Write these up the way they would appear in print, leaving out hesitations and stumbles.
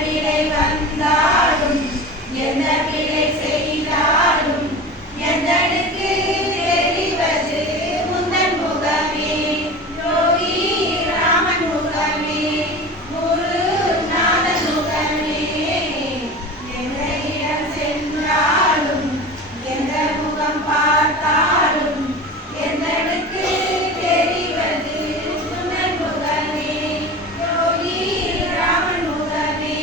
விடை வந்தாலும் எந்த பிழை செய்தாலும் எந்தனுக்கு தெரிவது முந்தன் முகமே யோகி ராமன் முகமே குருநாதன் முகமே. எந்த இடம் சென்றாலும் எந்த முகம் பார்த்தாலும் எந்தனுக்கு தெரிவது முந்தன் முகமே யோகி ராமன் முகமே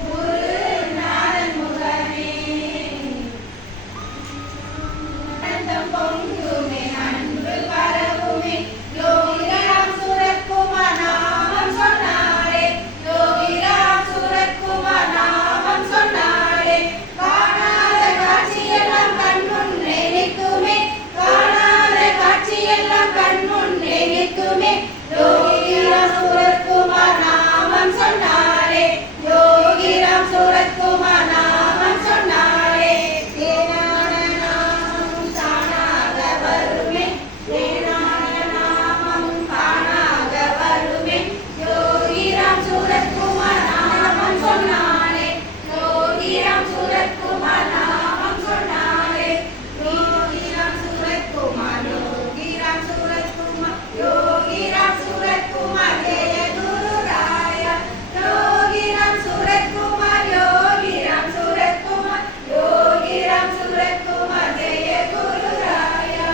குருநாதன் முகமே. அனந்தம் பொங்குமே அன்பு பரவுமே யோகிராம் சுரத்குமார் நாமம் சொன்னாரே யோகிராம் சுரத்குமார் நாமம் சொன்னாரே. காணாத காட்சியெல்லாம் கண் முன்னே நிற்குமே காணாத காட்சியெல்லாம் கண் முன்னே நிற்குமே யோகிராம் சுரத்குமார் நாமம் சொன்னாரே யோகிராம் சுரத்குமார் நாமம் சொன்னாரே. தேனான நாமம் தானாக வருமே தேனான நாமம் தானாக வருமே யோகிராம் சுரத்குமார் நாமம் சொன்னாரே யோகிராம் சுரத்குமார் நாமம் சொன்னாரே. யோகிராம் சுரத்குமார் யோகிராம் சுரத்குமார் யோகிராம் சுரத்குமார் ஜெய குரு ராயா யோகிராம் சுரத்குமார் யோகிராம் சுரத்குமார் யோகிராம் சுரத்குமார் ஜெய குரு ராயா.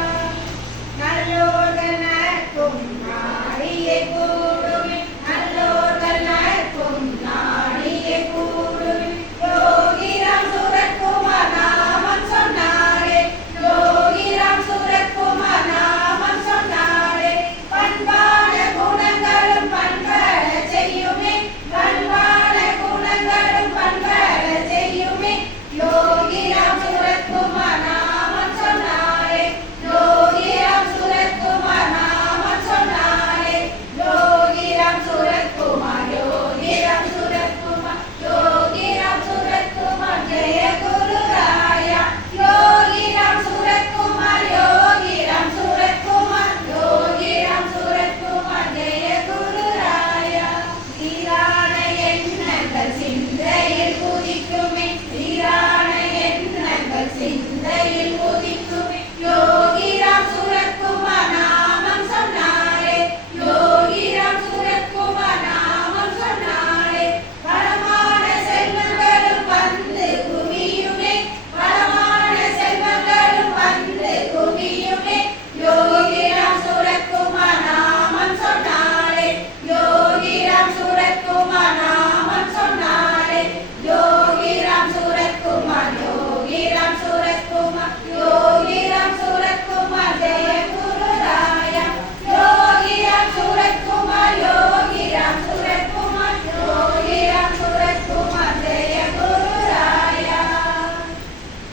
நல்லோர்கள் நட்பும் நாடியே கூடுமே நல்லோர்கள் நட்பும் நாடியே கூடுமே யோகிராம் சுரத்குமார் நாமம் சொன்னாரே யோகிராம் சுரத்குமார் நாமம் சொன்னாரே. பண்பான குணங்களும் பண்பட செய்யுமே பண்பான குணங்களும் பண்பட செய்யுமே யோகிராம் சுரத்குமார் நாமம் சொன்னாரே யோகிராம் சுரத்குமார் நாமம் சொன்னாரே. யோகிராம் சுரத்குமார் யோகிராம் சுரத்குமார் யோகிராம் சுரத்குமார் ஜெய குரு ராயா யோகிராம் சுரத்குமார் யோகிராம் சுரத்குமார் யோகிராம் சுரத்குமார் ஜெய குரு ராயா. சீரான எண்ணங்கள் சிந்தையில் குதிக்குமே சீரான எண்ணங்கள் சிந்தையில் குதிக்குமே யோகிராம் சுரத்குமார் நாமம் சொன்னாரே யோகிராம் சுரத்குமார் நாமம் சொன்னாரே. வளமான செல்வங்களும் வந்து குவியுமே வளமான செல்வங்களும் வந்து குவியுமே யோகிராம் சுரத்குமார் நாமம் சொன்னாரே யோகிராம் சுரத்குமார் நாமம் சொன்னாரே. யோகிராம் சுரத்குமார் யோகிராம் சுரத்குமார் யோகிராம் சுரத்குமார் ஜெய குரு ராயா யோகிராம் சுரத்குமார் யோகிராம் சுரத்குமார் யோகிராம் சுரத்குமார் ஜெய குரு ராயா.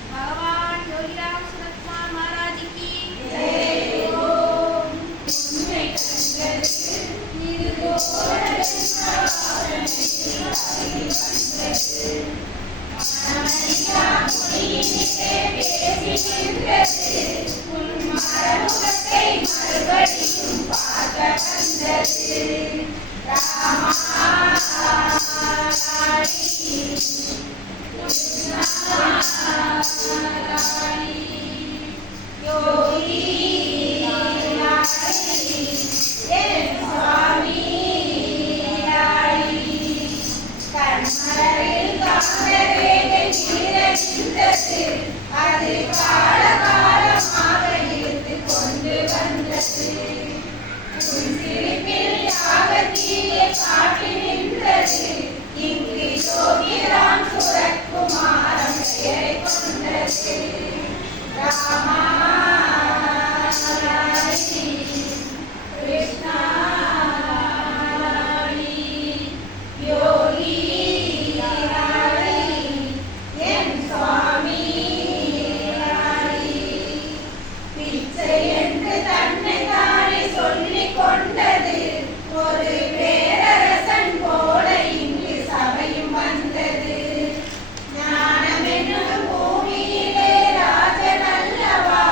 भगवान योगीराम सुरतकुमार महाराज की ஜெய் ஓம். உண்மை கண்டது இதுபோல மனமறியா மொழியினிலே பேசுகின்றது உன் மரமுகத்தை மறுபடியும் பார்க்க வந்தது. ராமாராணி கிருஷ்ணராணி யோகி ராணி என் சுவாமி ராணி. கண்மலரில் காந்தரேகை நிறைந்தது அது காலகாலமாக இழுத்து கொண்டு வந்தது. உன் சிரிப்பில் யாகத்தீயை காட்டி நின்றது இங்கு யோகிராம் சுரத்குமாரன் பெயரை கொண்டது. ராமாராணி கிருஷ்ணராணி யோகி ராணி என் சுவாமி ராணி. பிச்சை என்று தன்னை தானே சொல்லிக் கொண்டது ஒரு பேரரசன் போல இங்கு சபையும் வந்தது. ஞானம் என்னும் பூமியிலே ராஜன் அல்லவா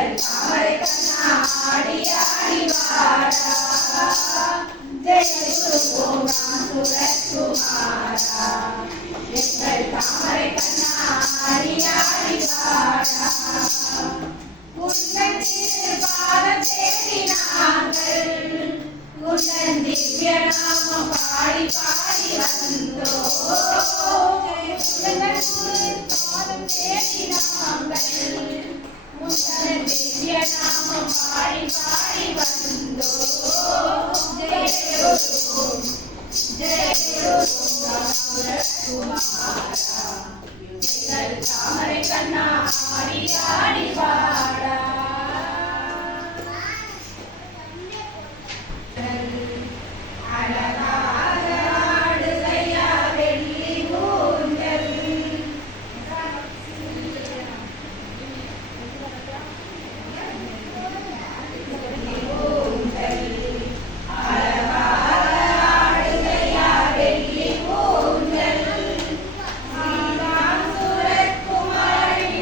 எங்கள் தாமரை கண்ணா ஆடி ஆடி வாடா ஜெய குரு ஓங்கான் சுரத்குமாரா எங்கள் தாமரை கண்ணா ஆடி ஆடி வாடா உந்தன் திருப்பாதம் தேடி நாங்கள் உந்தன் திவ்ய நாமம் பாடி பாடி வந்தோம் உந்தன் திருப்பாதம் தேடி நாங்கள் உந்தன் திவ்ய நாமம் பாடி பாடி வந்தோம் ஜெய குரு சுரத்குமாரா எங்கள் தாமரை கண்ணா ஆடி ஆடி வாடா அழகாக ஆடுதையா வெள்ளி ஊஞ்சல் அழகாக ஆடுதையா வெள்ளி ஊஞ்சல் ஸ்ரீராம் சுரத்குமாரின்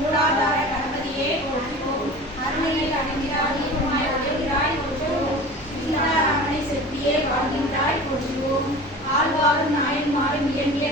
மூலாதார கணபதியே போற்றுவோம். அருணையில் அடைந்திடாய் நீருமாய் உதவுகிறாய் போற்றுவோம். சீதாராமனை செப்பியே வாழ்கின்றாய் போற்றுவோம். ஆழ்வாரும் நாயன்மாரும் இயம்பிய